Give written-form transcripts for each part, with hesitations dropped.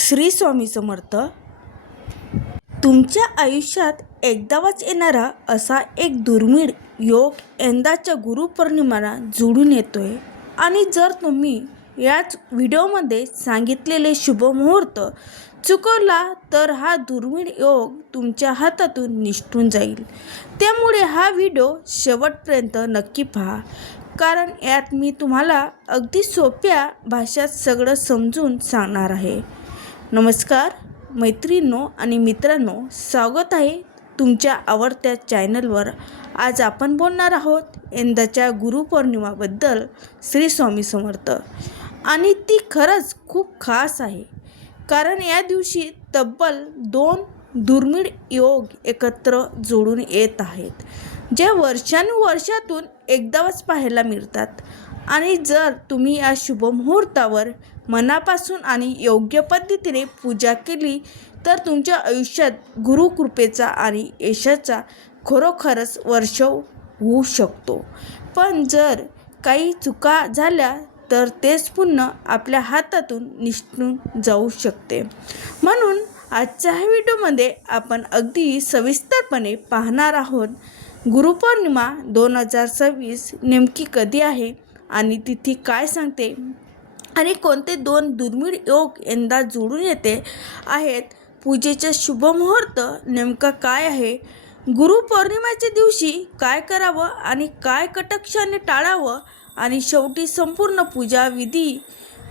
श्री स्वामी समर्थ. तुमच्या आयुष्यात एकदाच येणारा असा एक दुर्मिळ योग यंदाच्या गुरुपौर्णिमेला जुळून येतोय आणि जर तुम्ही याच व्हिडिओमध्ये सांगितलेले शुभमुहूर्त चुकवला तर हा दुर्मिळ योग तुमच्या हातातून निसटून जाईल. त्यामुळे हा व्हिडिओ शेवटपर्यंत नक्की पहा, कारण यात मी तुम्हाला अगदी सोप्या भाषेत सगळं समजून सांगणार आहे. नमस्कार मैत्रिणींनो आणि मित्रांनो, स्वागत आहे तुमच्या आवडत्या चॅनलवर. आज आपण बोलणार आहोत यंदाच्या गुरुपौर्णिमेबद्दल. श्री स्वामी समर्थ. आणि ती खरंच खूप खास आहे, कारण या दिवशी तब्बल 2 दुर्मिळ योग एकत्र जोडून येत आहेत, जे वर्षानुवर्षातून एकदाच पाहायला मिळतात. आणि जर तुम्ही या शुभमुहूर्तावर मनापासून आणि योग्य पद्धतीने पूजा केली तर तुमच्या आयुष्यात गुरुकृपेचा आणि यशाचा खरोखरच वर्षाव होऊ शकतो. पण जर काही चुका झाल्या तर तेच पुन्हा आपल्या हातातून निसटून जाऊ शकते. म्हणून आजच्या ह्या व्हिडिओमध्ये आपण अगदी सविस्तरपणे पाहणार आहोत गुरुपौर्णिमा 2026 नेमकी कधी आहे आणि तिथी काय सांगते आणि कोणते 2 दुर्मिळ योग यंदा जोडून येते आहेत. पूजेचा शुभमुहूर्त नेमका काय आहे, गुरुपौर्णिमेच्या दिवशी काय करावं आणि काय कटाक्षाने टाळावं, आणि शेवटी संपूर्ण पूजा विधी,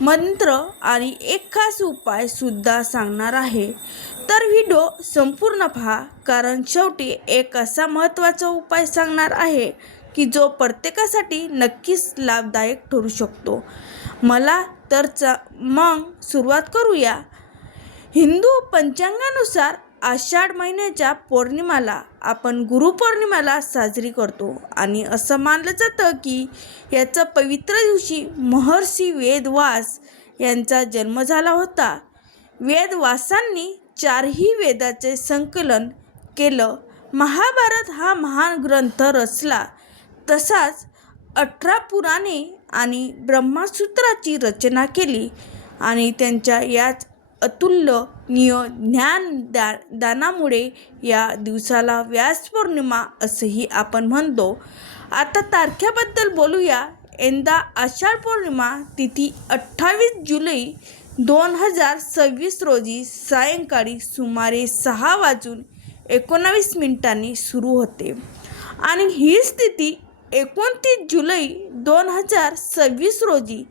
मंत्र आणि एक खास उपाय सुद्धा सांगणार आहे. तर व्हिडिओ संपूर्ण पहा, कारण शेवटी एक असा महत्त्वाचा उपाय सांगणार आहे की जो प्रत्येकासाठी नक्कीच लाभदायक ठरू शकतो. मला तर मग सुरुवात करूया. हिंदू पंचांगानुसार आषाढ महिन्याच्या पौर्णिमेला आपण गुरुपौर्णिमेला साजरी करतो आणि असं मानलं जातं की याचा पवित्र दिवशी महर्षी वेदव्यास यांचा जन्म झाला होता. वेदव्यासांनी 4ही वेदाचे संकलन केलं, महाभारत हा महान ग्रंथ रचला, तसाच 18 पुराणे आणि ब्रह्मसूत्राची रचना केली. आणि त्यांच्या याच अतुलनीय ज्ञानदानामुळे या दिवसाला व्यास पौर्णिमा असंही आपण म्हणतो. आता तारखेबद्दल बोलूया. यंदा आषाढ पौर्णिमा तिथी 28 जुलै 2026 रोजी सायंकाळी सुमारे 6:19 सुरू होते आणि हीच तिथी 29 जुलै 2026 रोजी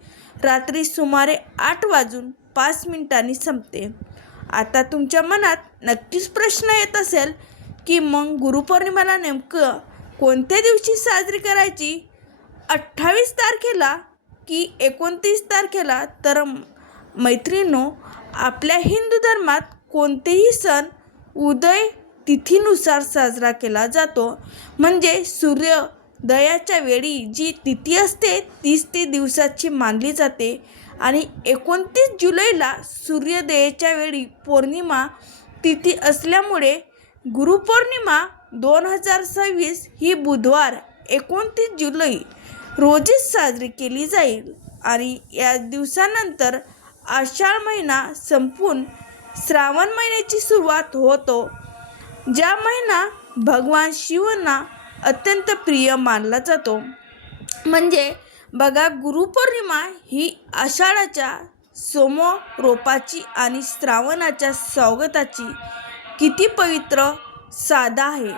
रात्री सुमारे 8:05 संपते. आता तुमच्या मनात नक्कीच प्रश्न येत असेल की मग गुरुपौर्णिमेला नेमकं कोणत्या दिवशी साजरी करायची, 28 तारखेला की 29 तारखेला? तर मैत्रिणींनो, आपल्या हिंदू धर्मात कोणतेही सण उदय तिथीनुसार साजरा केला जातो. म्हणजे सूर्योदयाच्या वेळी जी तिथी असते तीच ती दिवसाची मानली जाते. आणि 29 जुलैला सूर्योदयाच्या वेळी पौर्णिमा तिथी असल्यामुळे गुरुपौर्णिमा 2026 ही बुधवार 29 जुलै रोजीच साजरी केली जाईल. आणि या दिवसानंतर आषाढ महिना संपून श्रावण महिन्याची सुरुवात होतो, ज्या महिना भगवान शिवांना अत्यंत प्रिय मानला जातो. म्हणजे बघा, गुरुपौर्णिमा ही आषाढाच्या सोमरोपाची आणि श्रावणाच्या स्वागताची किती पवित्र साधा आहे.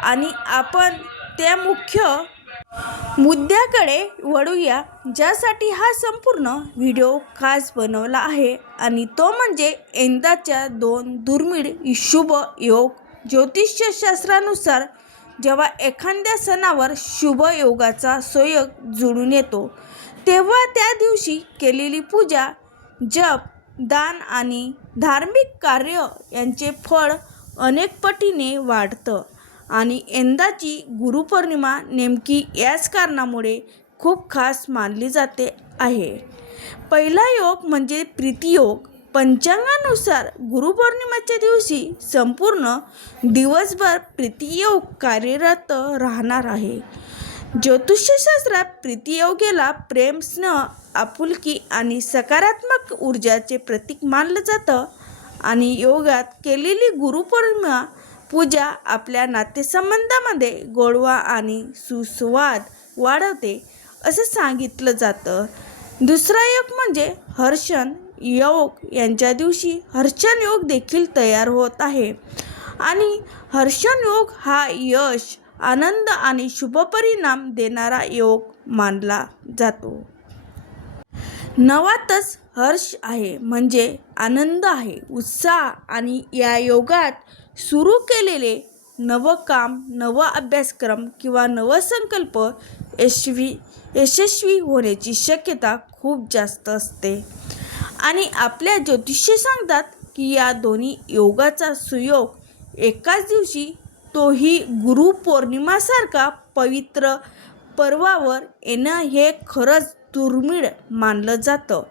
आणि आपण त्या मुख्य मुद्द्याकडे वळूया, ज्यासाठी हा संपूर्ण व्हिडिओ खास बनवला आहे. आणि तो म्हणजे यंदाच्या 2 दुर्मिळ शुभ योग. ज्योतिषशास्त्रानुसार जेव्हा एखाद्या सणावर शुभ योगाचा संयोग जुळून येतो तेव्हा त्या दिवशी केलेली पूजा, जप, दान आणि धार्मिक कार्य यांचे फळ अनेक पटीने वाढतं. आणि यंदाची गुरुपौर्णिमा नेमकी याच कारणामुळे खूप खास मानली जाते आहे. पहिला योग म्हणजे प्रीतियोग. पंचांगानुसार गुरुपौर्णिमेच्या दिवशी संपूर्ण दिवसभर प्रीतियोग कार्यरत राहणार आहे. ज्योतिषशास्त्रात प्रीतियोग्याला प्रेम, स्नेह, आपुलकी आणि सकारात्मक ऊर्जाचे प्रतीक मानलं जातं आणि योगात केलेली गुरुपौर्णिमा पूजा आपल्या नातेसंबंधामध्ये गोडवा आणि सुसंवाद वाढवते असं सांगितलं जातं. दुसरा योग म्हणजे हर्षण योग. यांच्या दिवशी हर्षण योग देखील तयार होत आहे आणि हर्षण योग हा यश, आनंद आणि शुभपरिणाम देणारा योग मानला जातो. नवातच हर्ष आहे म्हणजे आनंद आहे, उत्साह आणि या योगात सुरू केलेले नवं काम, नवा अभ्यासक्रम किंवा नवसंकल्प यशस्वी होण्याची शक्यता खूप जास्त असते. आणि आपल्या ज्योतिषी सांगतात की या दोन्ही योगाचा सुयोग एकाच दिवशी, तोही गुरुपौर्णिमासारखा पवित्र पर्वावर येणं हे खरंच दुर्मिळ मानलं जातं.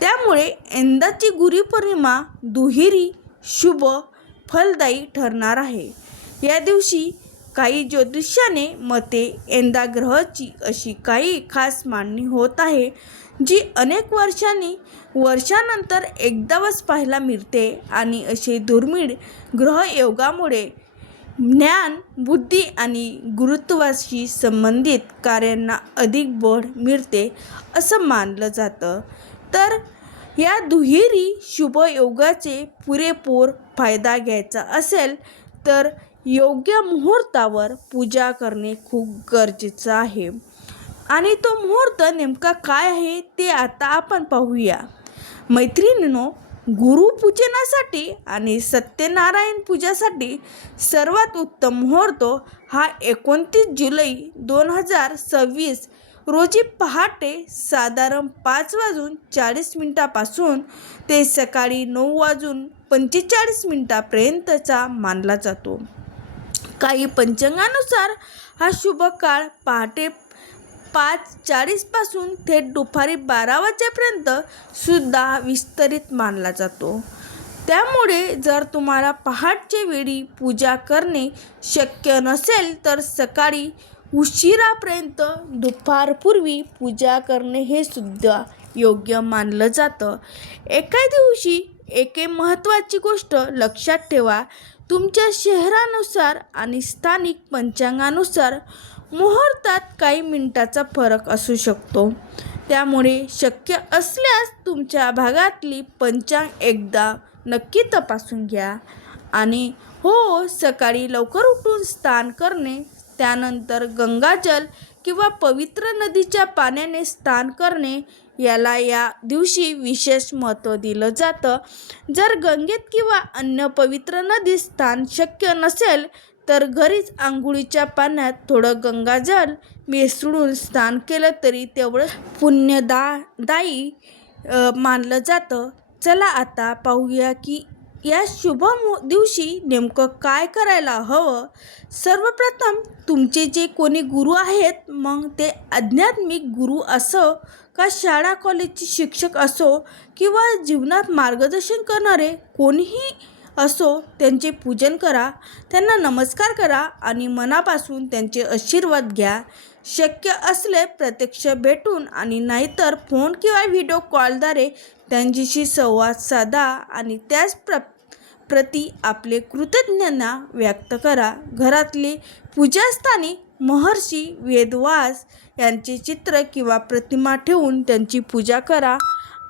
त्यामुळे यंदाची गुरुपौर्णिमा दुहेरी शुभ फलदायी ठरणार आहे. या दिवशी काही ज्योतिषाने मते यंदा ग्रहाची अशी काही खास मांडणी होत आहे जी अनेक वर्षानंतर एकदाच पाहायला मिळते आणि असे दुर्मिळ ग्रहयोगामुळे ज्ञान, बुद्धी आणि गुरुत्वाशी संबंधित कार्यांना अधिक बळ मिळते असं मानलं जातं. तर या दुहेरी शुभयोगाचे पुरेपूर फायदा घ्यायचा असेल तर योग्य मुहूर्तावर पूजा करणे खूप गरजेचं आहे. आणि तो मुहूर्त नेमका काय आहे ते आता आपण पाहूया. मैत्रिणींनो, गुरुपूजनासाठी आणि सत्यनारायण पूजासाठी सर्वात उत्तम मुहूर्त हा 29 जुलै 2026 रोजी पहाटे साधारण 5:40 पासून ते सकाळी 9:45 पर्यंतचा मानला जातो. काही पंचांगानुसार हा शुभ काळ पहाटे 5:40 पासून थेट दुपारी 12 वाजेपर्यंत सुद्धा विस्तरित मानला जातो. त्यामुळे जर तुम्हाला पहाटच्या वेळी पूजा करणे शक्य नसेल तर सकाळी उशिरापर्यंत दुपारपूर्वी पूजा करणे हे सुद्धा योग्य मानलं जातं. एका दिवशी एक महत्त्वाची गोष्ट लक्षात ठेवा. तुमच्या शहरानुसार आणि स्थानिक पंचांगानुसार मुहूर्तात काही मिनिटाचा फरक असू शकतो. त्यामुळे शक्य असल्यास तुमच्या भागातली पंचांग एकदा नक्की तपासून घ्या. आणि हो, सकाळी लवकर उठून स्नान करणे, त्यानंतर गंगाजल किंवा पवित्र नदीच्या पाण्याने स्नान करणे याला या दिवशी विशेष महत्त्व दिलं जातं. जर गंगेत किंवा अन्य पवित्र नदीत स्नान शक्य नसेल तर घरीच आंघोळीच्या पाण्यात थोडं गंगाजल मिसळून स्नान केलं तरी तेवढंच पुण्यदायी मानलं जातं. चला आता पाहूया की या शुभ दिवशी नेमकं काय करायला हवं. सर्वप्रथम तुमचे जे कोणी गुरु आहेत, मग ते आध्यात्मिक गुरु असो का शाळा कॉलेजचे शिक्षक असो किंवा जीवनात मार्गदर्शन करणारे कोणीही असो, त्यांचे पूजन करा, त्यांना नमस्कार करा आणि मनापासून त्यांचे आशीर्वाद घ्या. शक्य असले प्रत्यक्ष भेटून आणि नाहीतर फोन किंवा व्हिडिओ कॉलद्वारे त्यांच्याशी संवाद साधा आणि त्याच प्रती आपले कृतज्ञता व्यक्त करा. घरातले पूजास्थानी महर्षी वेदव्यास यांचे चित्र किंवा प्रतिमा ठेवून त्यांची पूजा करा.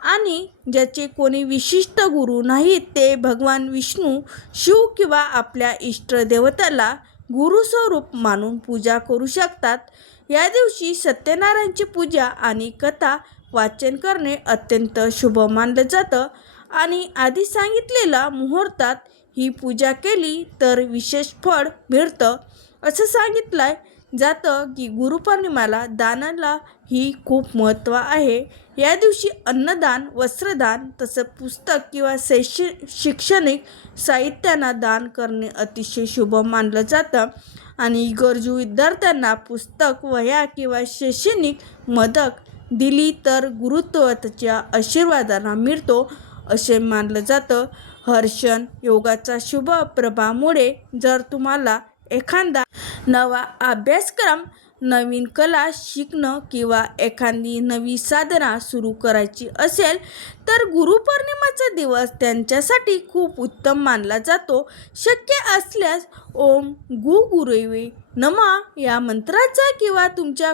आणि ज्याचे कोणी विशिष्ट गुरु नाहीत ते भगवान विष्णू, शिव किंवा आपल्या इष्टदेवताला गुरुस्वरूप मानून पूजा करू शकतात. या दिवशी सत्यनारायणची पूजा आणि कथा वाचन करणे अत्यंत शुभ मानलं जातं आणि आधी सांगितलेल्या मुहूर्तात ही पूजा केली तर विशेष फळ मिळतं असं सांगितलं जातं. की गुरुपौर्णिमेला दानाला ही खूप महत्त्व आहे. या दिवशी अन्नदान, वस्त्रदान तसं पुस्तक किंवा शैक्षणिक साहित्यांना दान करणे अतिशय शुभ मानलं जातं आणि गरजू विद्यार्थ्यांना पुस्तक, वह्या किंवा शैक्षणिक मदत दिली तर गुरुत्वाच्या आशीर्वादांना मिळतो असे मानलं जातं. हर्षण योगाचा शुभ प्रभावामुळे जर तुम्हाला एखादा नवा अभ्यासक्रम नवीन कला शिकणं किंवा एखादी नवी साधना सुरू करायची असेल तर गुरुपौर्णिमेचा दिवस त्यांच्यासाठी खूप उत्तम मानला जातो. शक्य असल्यास ओम गुरुवे नमा या मंत्राचा किंवा तुमच्या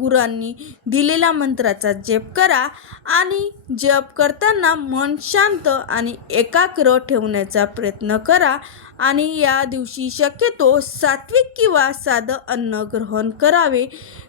गुरांनी दिलेल्या मंत्राचा जप करा आणि जप करताना मन शांत आणि एकाग्र ठेवण्याचा प्रयत्न करा. आणि या दिवशी शक्यतो सात्विक किंवा साधं अन्न ग्रहण करावे.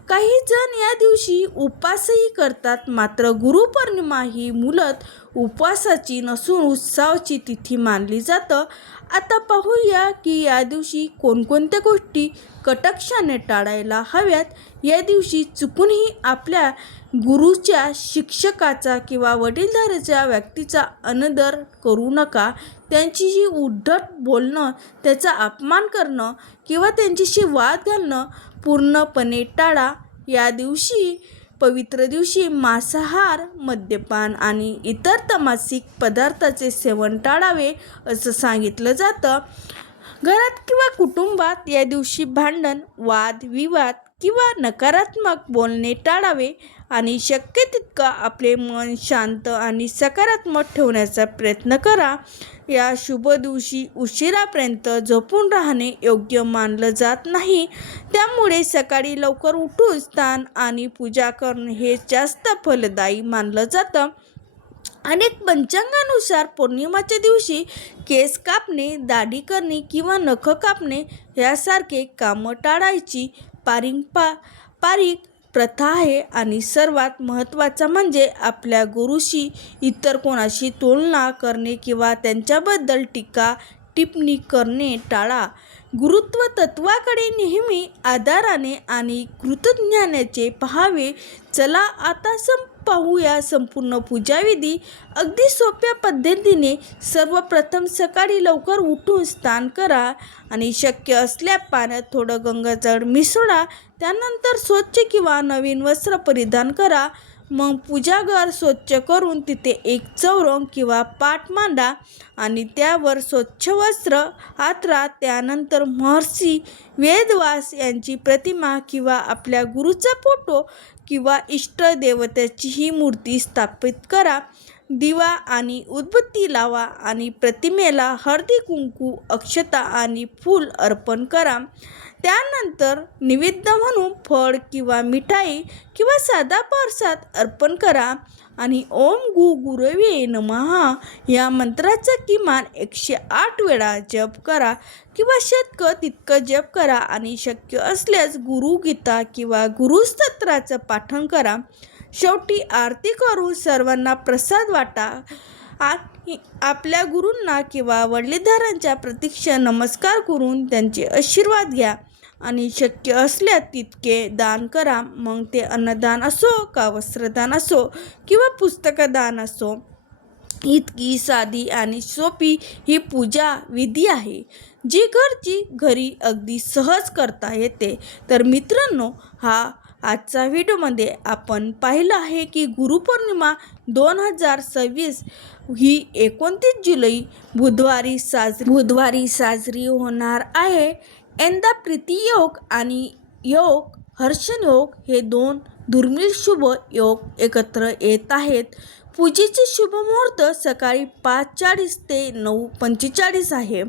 काही जण या दिवशी उपवासही करतात, मात्र गुरुपौर्णिमा ही मूलत उपवासाची नसून उत्सवाची तिथी मानली जातं. आता पाहूया की या दिवशी कोणकोणत्या गोष्टी कटाक्षाने टाळायला हव्यात. या दिवशी चुकूनही आपल्या गुरुच्या, शिक्षकाचा किंवा वडीलधाऱ्याच्या व्यक्तीचा अनादर करू नका. त्यांच्याशी उद्धट बोलणं, त्याचा अपमान करणं किंवा त्यांच्याशी वाद घालणं पूर्णपणे टाळा. या दिवशी पवित्र दिवशी मांसाहार, मद्यपान आणि इतर तमासिक पदार्थाचे सेवन टाळावे असं सांगितलं जातं. घरात किंवा कुटुंबात या दिवशी भांडण, वाद विवाद किंवा नकारात्मक बोलणे टाळावे आणि शक्य तितकं आपले मन शांत आणि सकारात्मक ठेवण्याचा प्रयत्न करा. या शुभ दिवशी उशिरापर्यंत झोपून राहणे योग्य मानलं जात नाही. त्यामुळे सकाळी लवकर उठून स्नान आणि पूजा करणे हे जास्त फलदायी मानलं जातं. अनेक पंचांगानुसार पौर्णिमेच्या दिवशी केस कापणे, दाढी करणे किंवा नख कापणे यासारखे कामं टाळायची पारिक प्रथा आहे. आणि सर्वात महत्त्वाचं म्हणजे आपल्या गुरुशी इतर कोणाशी तुलना करणे किंवा त्यांच्याबद्दल टीका टिप्पणी करणे टाळा. गुरुत्व तत्वाकडे नेहमी आदराने आणि कृतज्ञतेने पाहावे. चला आता पाहूया संपूर्ण पूजाविधी. अगदी सोप्या पद्धतीने सर्वप्रथम सकाळी लवकर उठून स्नान करा आणि शक्य असल्या पाण्यात थोडं गंगाजळ मिसळा. त्यानंतर स्वच्छ किंवा नवीन वस्त्र परिधान करा. मग पूजाघर स्वच्छ करून तिथे एक चौरंग किंवा पाट मांडा आणि त्यावर स्वच्छ वस्त्र हातरा. त्यानंतर महर्षी वेदव्यास यांची प्रतिमा किंवा आपल्या गुरुचा फोटो किंवा इष्टदेवतेची ही मूर्ती स्थापित करा. दिवा आणि उदबत्ती लावा आणि प्रतिमेला हळदी कुंकू, अक्षता आणि फूल अर्पण करा. त्यानंतर नैवेद्य म्हणून फळ किंवा मिठाई किंवा साधा प्रसाद अर्पण करा आणि ओम गुरुवे नमः या मंत्राचा किमान 108 वेळा जप करा किंवा शक्य तितकं जप करा आणि शक्य असल्यास गुरुगीता किंवा गुरुस्तोत्राचं पाठन करा. शेवटी आरती करून सर्वांना प्रसाद वाटा. आपल्या गुरूंना किंवा वडीलधाऱ्यांच्या प्रत्यक्ष नमस्कार करून त्यांचे आशीर्वाद घ्या आणि शक्य असल्यास तितके दान करा. मग ते अन्नदान असो का वस्त्रदान असो किंवा पुस्तकदान असो. इतकी साधी आणि सोपी ही पूजा विधी आहे जी घरी अगदी सहज करता येते. तर मित्रांनो, आजच्या व्हिडिओमध्ये आपण पाहिलं आहे की गुरुपौर्णिमा 2026 ही 29 जुलै बुधवारी साजरी होणार आहे. यंदा प्रीतियोग आणि हर्षयोग हे 2 दुर्मिळ शुभ योग एकत्र येत आहेत. पूजेचे शुभ मुहूर्त सकाळी 5:40 ते 9:45 आहे.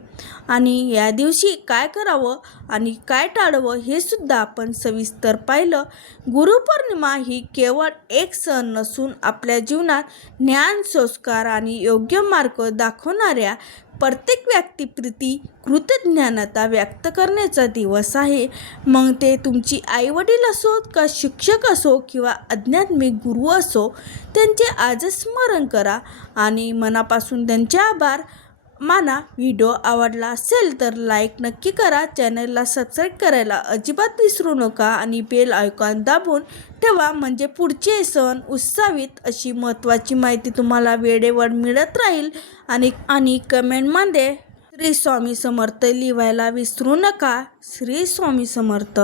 आणि या दिवशी काय करावं आणि काय टाळावं हे सुद्धा आपण सविस्तर पाहिलं. गुरुपौर्णिमा ही केवळ एक सण नसून आपल्या जीवनात ज्ञान, संस्कार आणि योग्य मार्ग दाखवणाऱ्या प्रत्येक व्यक्तिप्रती कृतज्ञता व्यक्त करण्याचा दिवस आहे. मग ते तुमची आईवडील असोत का शिक्षक असो किंवा आध्यात्मिक गुरु असो, त्यांचे आज स्मरण करा आणि मनापासून त्यांचे आभार माना. व्हिडिओ आवडला असेल तर लाईक नक्की करा. चॅनलला सबस्क्राईब करायला अजिबात विसरू नका आणि बेल आयकॉन दाबून ठेवा म्हणजे पुढचे सण उत्सवित अशी महत्त्वाची माहिती तुम्हाला वेळेवर मिळत राहील. आणि कमेंटमध्ये श्री स्वामी समर्थ लिहायला विसरू नका. श्री स्वामी समर्थ.